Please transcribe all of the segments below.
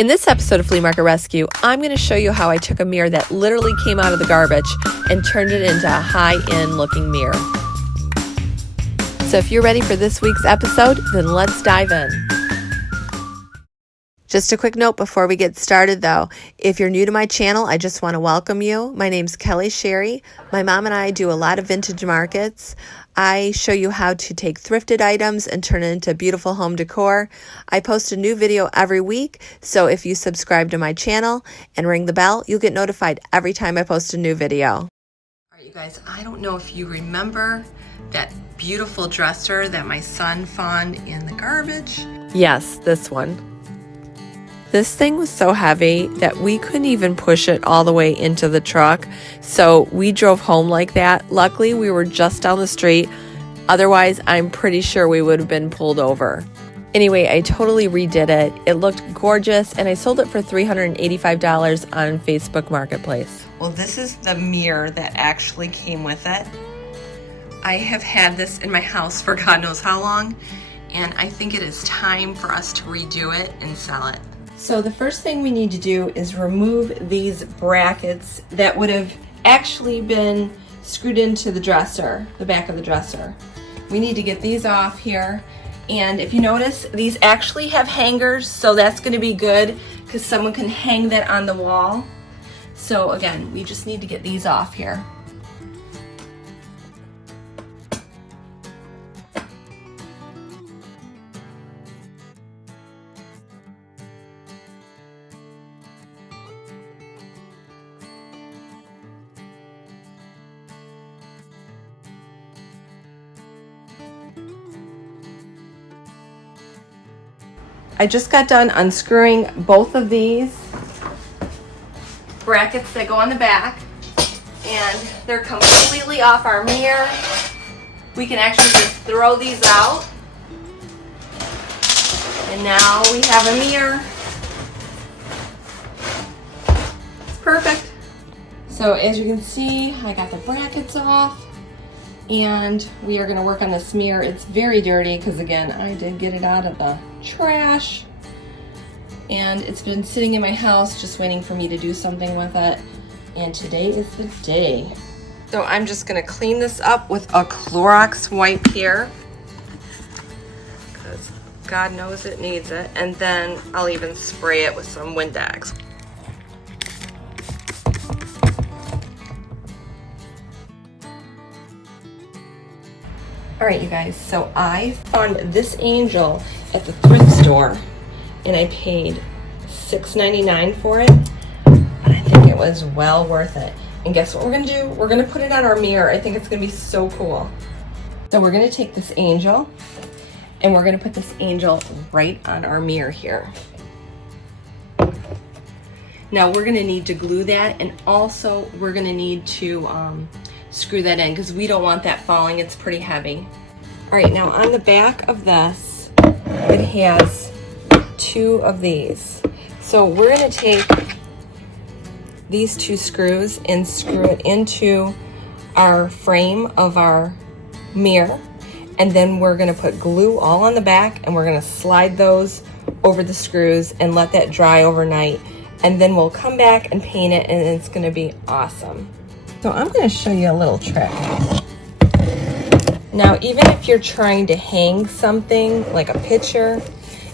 In this episode of Flea Market Rescue, I'm going to show you how I took a mirror that literally came out of the garbage and turned it into a high-end looking mirror. So if you're ready for this week's episode, then let's dive in. Just a quick note before we get started though, if you're new to my channel, I just want to welcome you. My name's Kelly Sherry. My mom and I do a lot of vintage markets. I show you how to take thrifted items and turn it into beautiful home decor. I post a new video every week, so if you subscribe to my channel and ring the bell, you'll get notified every time I post a new video. All right, you guys, I don't know if you remember that beautiful dresser that my son found in the garbage. Yes, this one. This thing was so heavy that we couldn't even push it all the way into the truck, so we drove home like that. Luckily, we were just down the street. Otherwise, I'm pretty sure we would have been pulled over. Anyway, I totally redid it. It looked gorgeous, and I sold it for $385 on Facebook Marketplace. Well, this is the mirror that actually came with it. I have had this in my house for God knows how long, and I think it is time for us to redo it and sell it. So the first thing we need to do is remove these brackets that would have actually been screwed into the dresser, the back of the dresser. We need to get these off here. And if you notice, these actually have hangers, so that's going to be good because someone can hang that on the wall. So again, we just need to get these off here. I just got done unscrewing both of these brackets that go on the back, and they're completely off our mirror. We can actually just throw these out, and now we have a mirror. It's perfect. So as you can see, I got the brackets off, and we are going to work on this mirror. It's very dirty because, again, I did get it out of the trash, and it's been sitting in my house just waiting for me to do something with it, and today is the day. So I'm just going to clean this up with a Clorox wipe here because God knows it needs it, and then I'll even spray it with some Windex. All right, you guys, so I found this angel at the thrift store, and I paid $6.99 for it, but I think it was well worth it. And guess what we're gonna do? We're gonna put it on our mirror. I think it's gonna be so cool. So we're gonna take this angel, and we're gonna put this angel right on our mirror here. Now we're gonna need to glue that, and also we're gonna need to screw that in because we don't want that falling. It's pretty heavy. All right, now on the back of this, it has two of these. So we're going to take these two screws and screw it into our frame of our mirror, and then we're going to put glue all on the back, and we're going to slide those over the screws and let that dry overnight, and then we'll come back and paint it, and it's going to be awesome. So I'm going to show you a little trick. Now, even if you're trying to hang something like a picture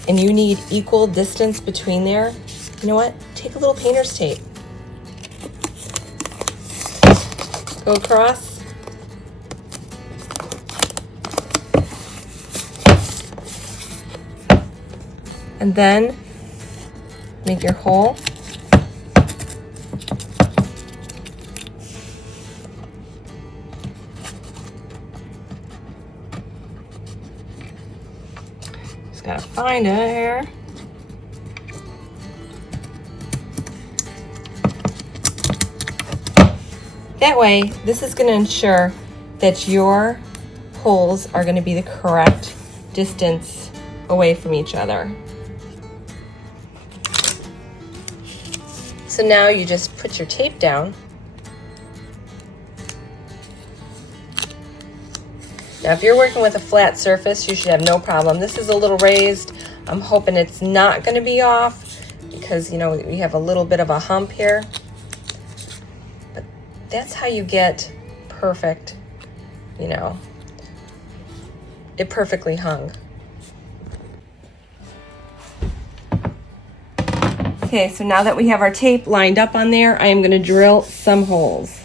and you need equal distance between there, you know what? Take a little painter's tape. Go across. And then make your hole. Gotta find it here. That way, this is going to ensure that your holes are going to be the correct distance away from each other. So now you just put your tape down. Now if you're working with a flat surface, you should have no problem. This is a little raised. I'm hoping it's not going to be off because, you know, we have a little bit of a hump here. But that's how you get perfect, you know, it perfectly hung. Okay, so now that we have our tape lined up on there, I am going to drill some holes.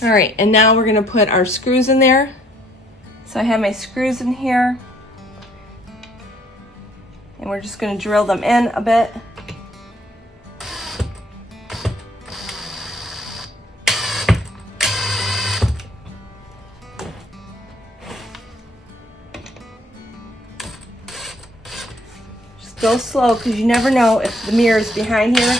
All right, and now we're going to put our screws in there. So I have my screws in here, and we're just going to drill them in a bit. Go slow, because you never know if the mirror is behind here.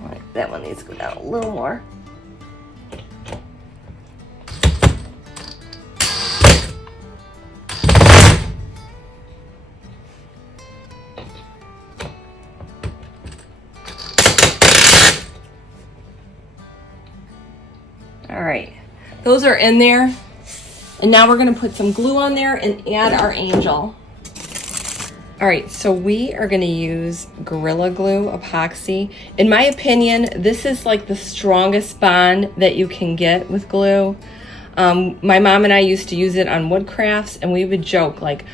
All right, that one needs to go down a little more. All right, those are in there. And now we're gonna put some glue on there and add our angel. All right, so we are gonna use Gorilla Glue epoxy. In my opinion, this is like the strongest bond that you can get with glue. My mom and I used to use it on wood crafts, and we would joke like,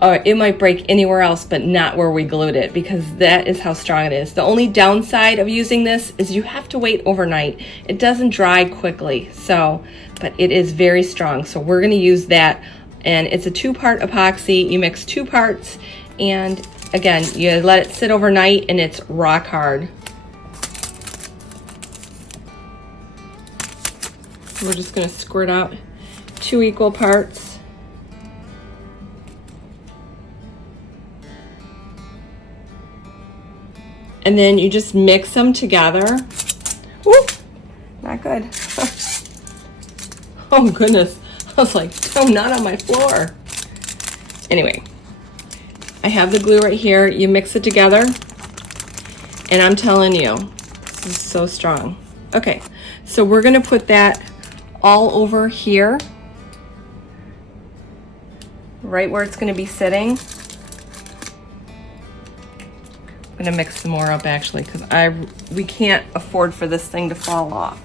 it might break anywhere else, but not where we glued it, because that is how strong it is. The only downside of using this is you have to wait overnight. It doesn't dry quickly, but it is very strong. So we're gonna use that, and it's a 2-part epoxy. You mix 2 parts, and again, you let it sit overnight, and it's rock hard. We're just gonna squirt out 2 equal parts. And then you just mix them together. Woo, not good. Oh goodness, I was like, no, not on my floor. Anyway, I have the glue right here. You mix it together, and I'm telling you, this is so strong. Okay, so we're gonna put that all over here, right where it's gonna be sitting. I'm gonna mix some more up actually, because we can't afford for this thing to fall off.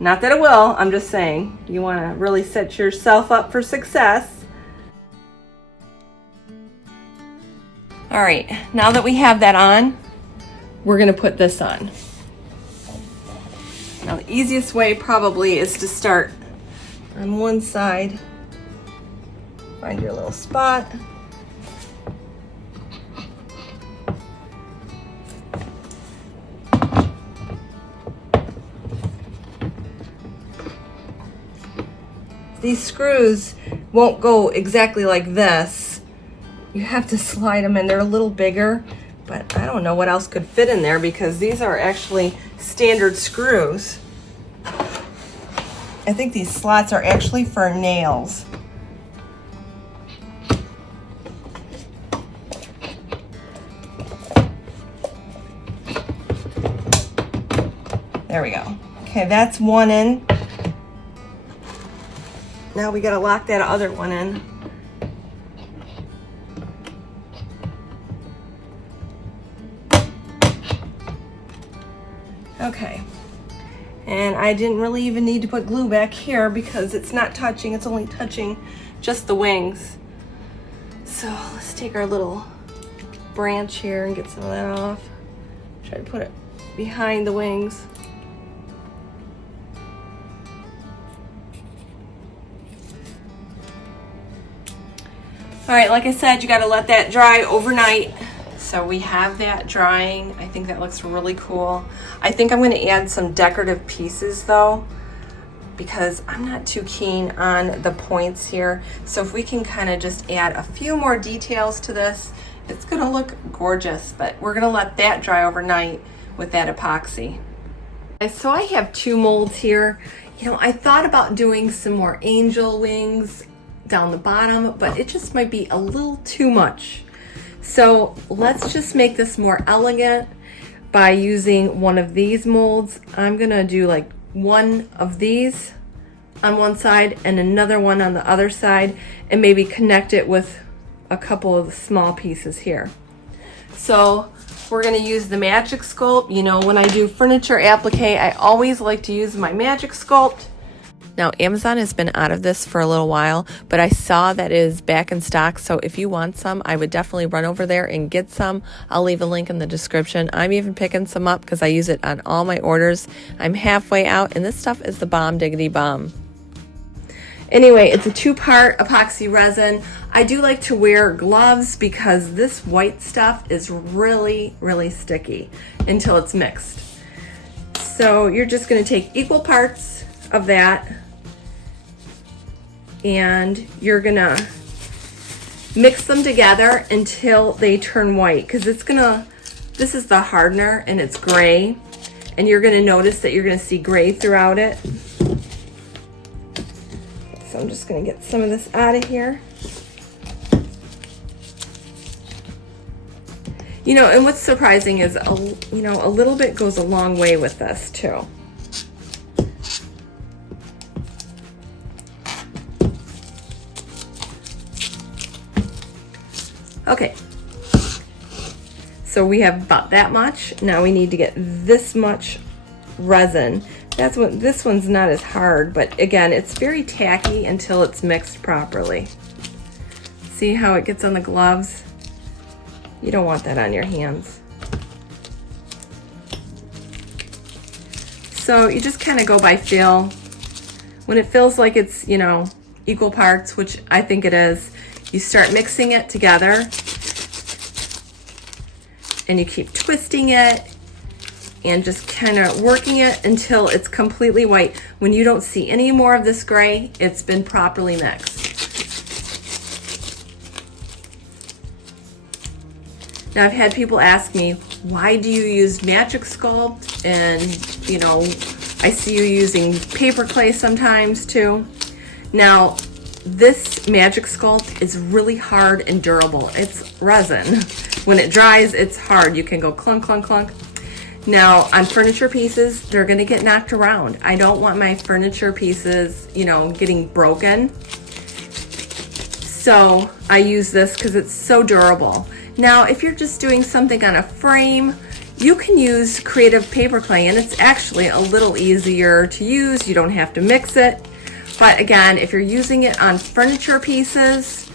Not that it will, I'm just saying, you wanna really set yourself up for success. All right, now that we have that on, we're gonna put this on. Now the easiest way probably is to start on one side. Find your little spot. These screws won't go exactly like this. You have to slide them in. They're a little bigger, but I don't know what else could fit in there, because these are actually standard screws. I think these slots are actually for nails. There we go. Okay, that's one in. Now we gotta lock that other one in. Okay, and I didn't really even need to put glue back here because it's not touching, it's only touching just the wings. So let's take our little branch here and get some of that off. Try to put it behind the wings. All right, like I said, you gotta let that dry overnight. So we have that drying. I think that looks really cool. I think I'm gonna add some decorative pieces though, because I'm not too keen on the points here. So if we can kind of just add a few more details to this, it's gonna look gorgeous, but we're gonna let that dry overnight with that epoxy. So I have 2 molds here. You know, I thought about doing some more angel wings down the bottom, but it just might be a little too much. So let's just make this more elegant by using one of these molds. I'm gonna do like one of these on one side and another one on the other side, and maybe connect it with a couple of the small pieces here. So we're gonna use the Magic Sculpt. You know, when I do furniture applique, I always like to use my Magic Sculpt. Now, Amazon has been out of this for a little while, but I saw that it is back in stock, so if you want some, I would definitely run over there and get some. I'll leave a link in the description. I'm even picking some up because I use it on all my orders. I'm halfway out, and this stuff is the bomb diggity bomb. Anyway, it's a 2-part epoxy resin. I do like to wear gloves because this white stuff is really, really sticky until it's mixed. So you're just going to take equal parts of that, and you're gonna mix them together until they turn white, because this is the hardener and it's gray, and you're gonna notice that you're gonna see gray throughout it. So I'm just gonna get some of this out of here. You know, and what's surprising is a little bit goes a long way with this too. Okay, so we have about that much. Now we need to get this much resin. This one's not as hard, but again, it's very tacky until it's mixed properly. See how it gets on the gloves? You don't want that on your hands. So you just kind of go by feel. When it feels like it's, you know, equal parts, which I think it is, you start mixing it together, and you keep twisting it and just kind of working it until it's completely white. When you don't see any more of this gray, it's been properly mixed. Now, I've had people ask me, why do you use Magic Sculpt? And, you know, I see you using paper clay sometimes too. Now, this Magic Sculpt is really hard and durable. It's resin. When it dries, it's hard. You can go clunk, clunk, clunk. Now, on furniture pieces, they're gonna get knocked around. I don't want my furniture pieces, you know, getting broken. So I use this because it's so durable. Now, if you're just doing something on a frame, you can use creative paper clay, and it's actually a little easier to use. You don't have to mix it. But again, if you're using it on furniture pieces,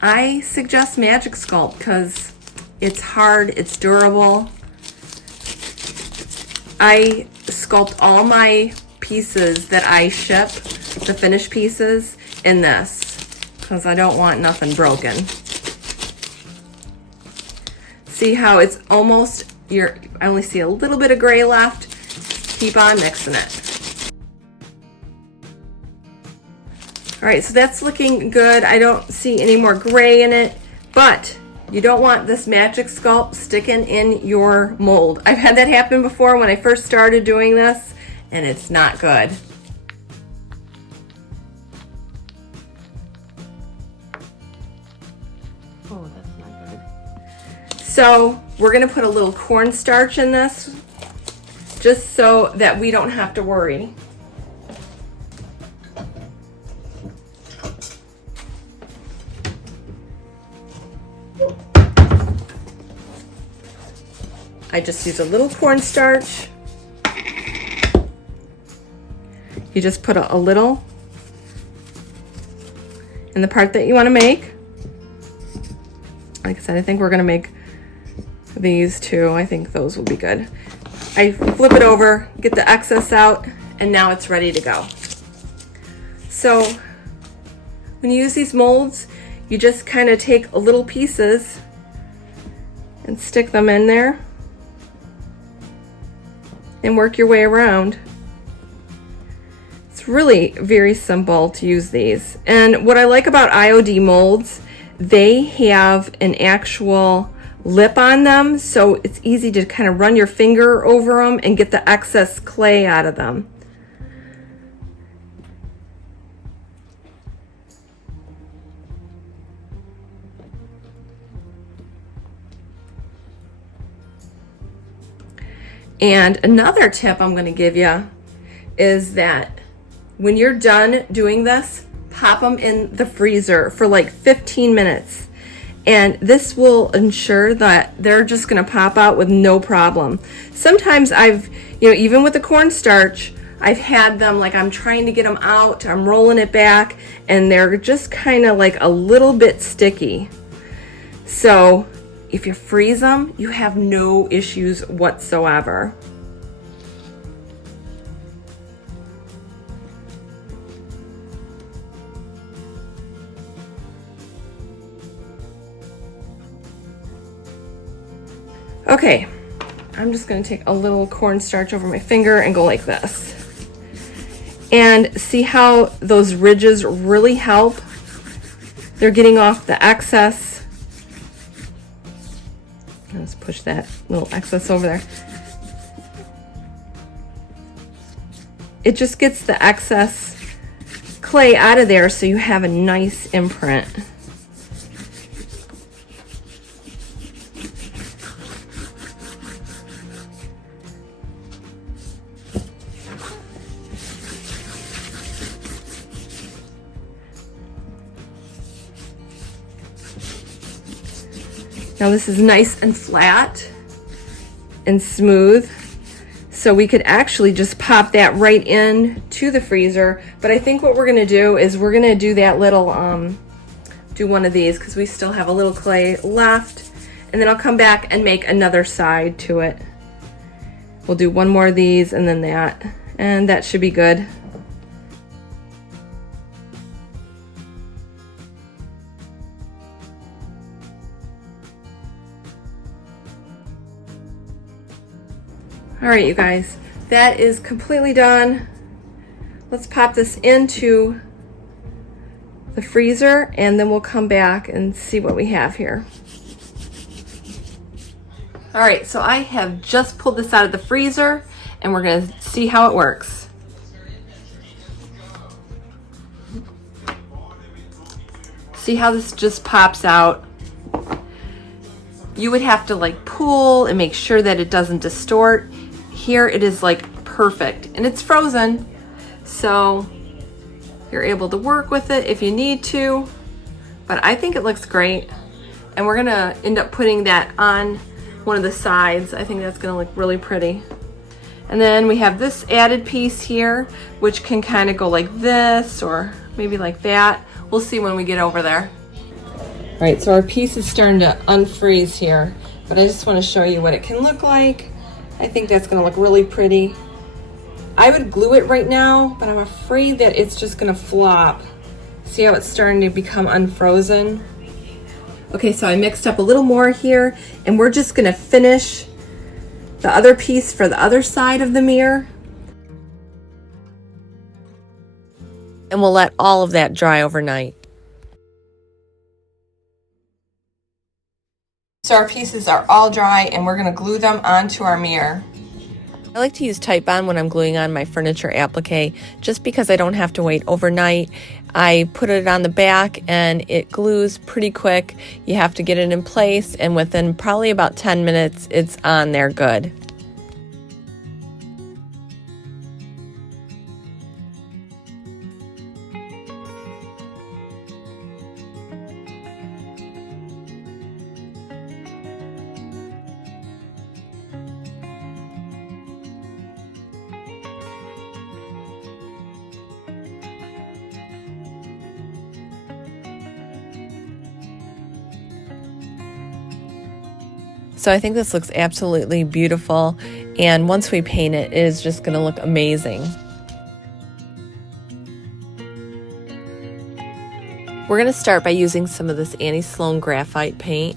I suggest Magic Sculpt because it's hard, it's durable. I sculpt all my pieces that I ship, the finished pieces, in this because I don't want nothing broken. See how it's almost, I only see a little bit of gray left. Keep on mixing it. All right, so that's looking good. I don't see any more gray in it, but you don't want this Magic Sculpt sticking in your mold. I've had that happen before when I first started doing this, and it's not good. Oh, that's not good. So we're gonna put a little cornstarch in this, just so that we don't have to worry. I just use a little cornstarch. You just put a little in the part that you want to make. Like I said, I think we're going to make these two. I think those will be good. I flip it over, get the excess out, and now it's ready to go. So when you use these molds, you just kind of take little pieces and stick them in there and work your way around. It's really very simple to use these. And what I like about IOD molds, they have an actual lip on them, so it's easy to kind of run your finger over them and get the excess clay out of them. And another tip I'm going to give you is that when you're done doing this, pop them in the freezer for like 15 minutes. And this will ensure that they're just going to pop out with no problem. Sometimes even with the cornstarch, I've had them, like I'm trying to get them out, I'm rolling it back, and they're just kind of like a little bit sticky. So if you freeze them, you have no issues whatsoever. Okay, I'm just going to take a little cornstarch over my finger and go like this. And see how those ridges really help? They're getting off the excess. Let's push that little excess over there. It just gets the excess clay out of there so you have a nice imprint. Now this is nice and flat and smooth, so we could actually just pop that right in to the freezer. But I think what we're gonna do is we're gonna do that little, do one of these because we still have a little clay left, and then I'll come back and make another side to it. We'll do one more of these and then that, and that should be good. All right, you guys, that is completely done. Let's pop this into the freezer and then we'll come back and see what we have here. All right, so I have just pulled this out of the freezer and we're gonna see how it works. See how this just pops out? You would have to like pull and make sure that it doesn't distort. Here it is like perfect, and it's frozen, so you're able to work with it if you need to, but I think it looks great. And we're gonna end up putting that on one of the sides. I think that's gonna look really pretty. And then we have this added piece here, which can kind of go like this or maybe like that. We'll see when we get over there. All right, so our piece is starting to unfreeze here, but I just want to show you what it can look like. I think that's going to look really pretty. I would glue it right now, but I'm afraid that it's just going to flop. See how it's starting to become unfrozen? Okay, so I mixed up a little more here, and we're just going to finish the other piece for the other side of the mirror. And we'll let all of that dry overnight. So our pieces are all dry and we're going to glue them onto our mirror. I like to use Titebond when I'm gluing on my furniture applique just because I don't have to wait overnight. I put it on the back and it glues pretty quick. You have to get it in place and within probably about 10 minutes it's on there good. So I think this looks absolutely beautiful, and once we paint it, it is just going to look amazing. We're going to start by using some of this Annie Sloan graphite paint.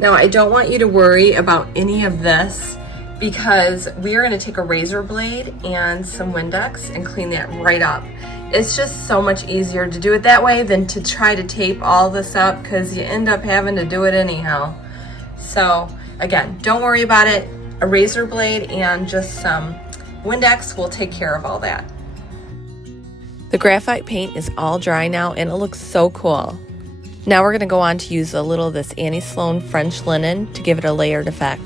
Now I don't want you to worry about any of this because we are going to take a razor blade and some Windex and clean that right up. It's just so much easier to do it that way than to try to tape all this up because you end up having to do it anyhow. So again, don't worry about it. A razor blade and just some Windex will take care of all that. The graphite paint is all dry now and it looks so cool. Now we're going to go on to use a little of this Annie Sloan French linen to give it a layered effect.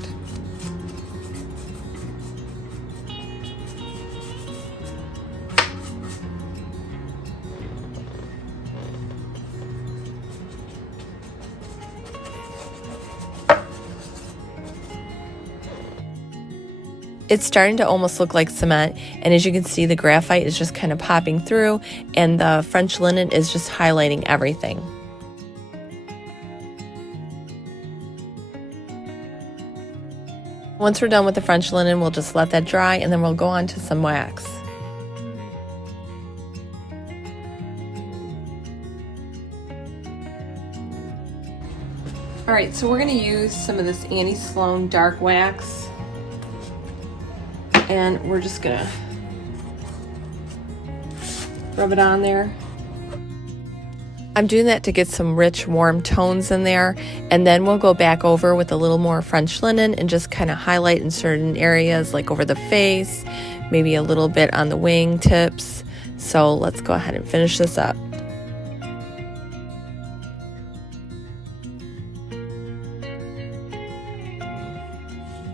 It's starting to almost look like cement, and as you can see, the graphite is just kind of popping through and the French linen is just highlighting everything. Once we're done with the French linen, we'll just let that dry and then we'll go on to some wax. Alright, so we're going to use some of this Annie Sloan dark wax. And we're just gonna rub it on there. I'm doing that to get some rich, warm tones in there, and then we'll go back over with a little more French linen and just kind of highlight in certain areas, like over the face, maybe a little bit on the wing tips. So let's go ahead and finish this up.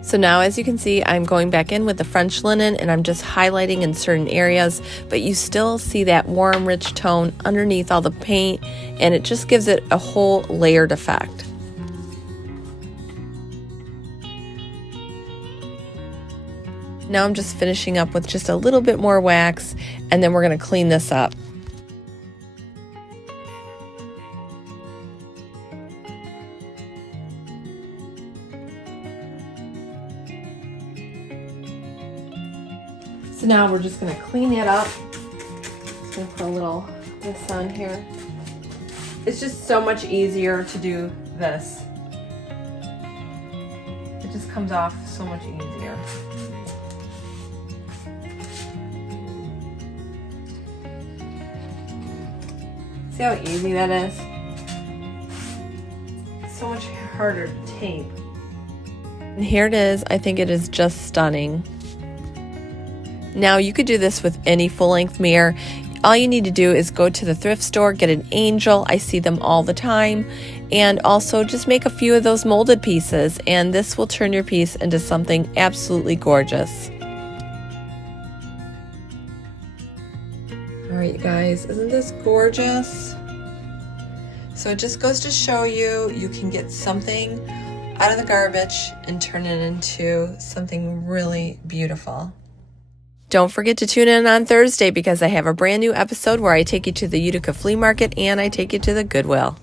So now, as you can see, I'm going back in with the French linen and I'm just highlighting in certain areas, but you still see that warm, rich tone underneath all the paint, and it just gives it a whole layered effect. Now I'm just finishing up with just a little bit more wax, and then we're going to clean this up. So now we're just going to clean it up. Just going to put a little of this on here. It's just so much easier to do this. It just comes off so much easier. See how easy that is? It's so much harder to tape. And here it is. I think it is just stunning. Now you could do this with any full-length mirror. All you need to do is go to the thrift store, get an angel. I see them all the time. And also just make a few of those molded pieces, and this will turn your piece into something absolutely gorgeous. All right, you guys, isn't this gorgeous? So it just goes to show you, you can get something out of the garbage and turn it into something really beautiful. Don't forget to tune in on Thursday because I have a brand new episode where I take you to the Utica Flea Market and I take you to the Goodwill.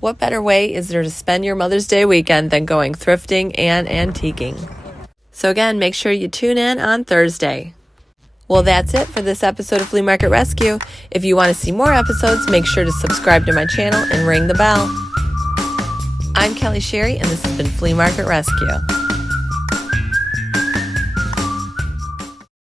What better way is there to spend your Mother's Day weekend than going thrifting and antiquing? So again, make sure you tune in on Thursday. Well, that's it for this episode of Flea Market Rescue. If you want to see more episodes, make sure to subscribe to my channel and ring the bell. I'm Kelly Sherry, and this has been Flea Market Rescue.